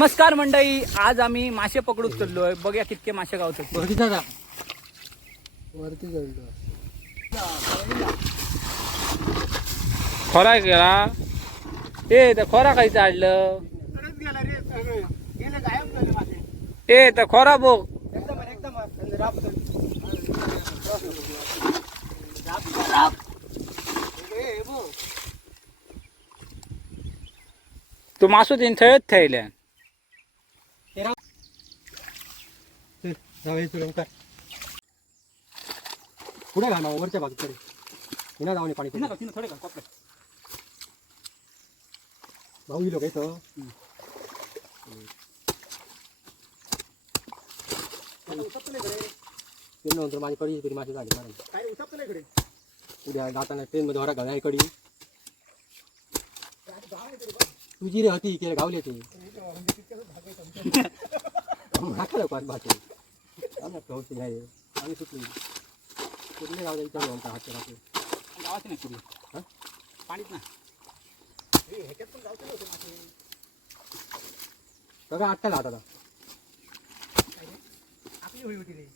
नमस्कार मंडळी, आज आम्ही मासे पकडून चाललोय. बघूया कितके मासे गावतात. वरती चढलो. खोरा गेला ए तर खोरा काही चाडलं ए तर खोरा बघ. तू मासू तीन थळत थैल्या पुढे घाल वरच्या बाजूकडे हिना जाऊन पाणी थोडे का भाऊ गेलो काय तर नंतर माझी कडी तरी माझी झाली मला उद्या जाताना ट्रेन मध्ये हरा घालाय कडी तुझी रे होती केलं गावले ते नाकाला पाच भाषे आम्ही नाही आम्ही सुटली कुठले गाव जायचं म्हणता हातच्या राहते गावात नाही कुठे पाणीच ना सगळं आठला आता आपली होई होती रे.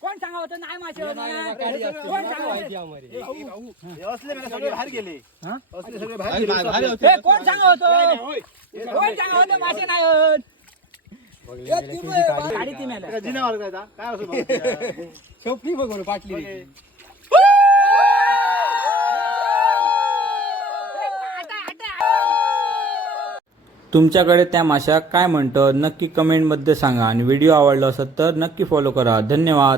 कोण सांगा होतं नाही मासे कोण सांगा होतं कोण सांगा होतं मासे नाही होत. गाडी ती मेल्या शोपली बघ पाटली तुमच्याकडे त्या माशा काय म्हणतात नक्की कमेंटमध्ये सांगा आणि व्हिडिओ आवडला असेल तर नक्की फॉलो करा. धन्यवाद.